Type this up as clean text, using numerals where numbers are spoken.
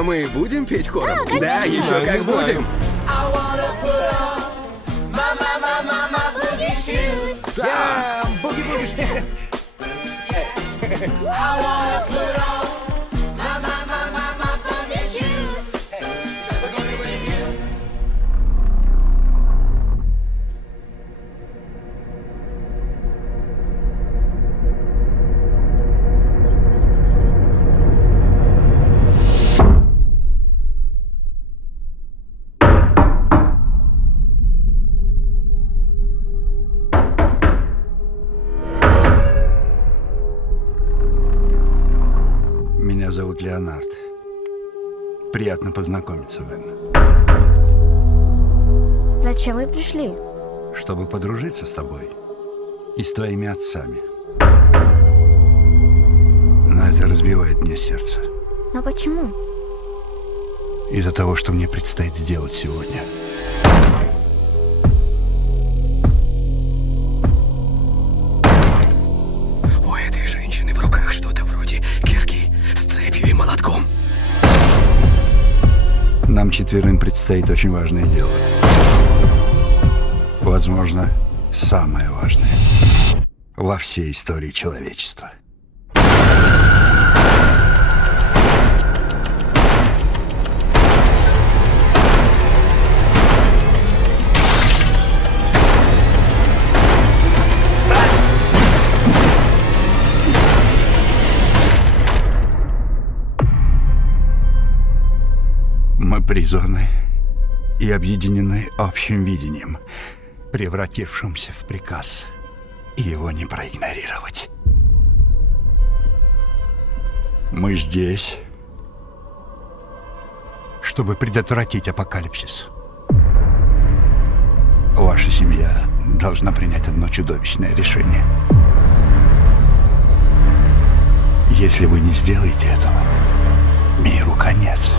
А мы будем петь хором? конечно. Да, еще как будем. Да, буги-буги. Меня зовут Леонард. Приятно познакомиться, Вен. Зачем вы пришли? Чтобы подружиться с тобой и с твоими отцами. Но это разбивает мне сердце. Но почему? Из-за того, что мне предстоит сделать сегодня. У этой женщины в руках что-то вроде кирки с цепью и молотком. Нам четверым предстоит очень важное дело. Возможно, самое важное во всей истории человечества. Мы призваны и объединены общим видением, превратившимся в приказ, и его не проигнорировать. Мы здесь, чтобы предотвратить апокалипсис. Ваша семья должна принять одно чудовищное решение. Если вы не сделаете этого, миру конец.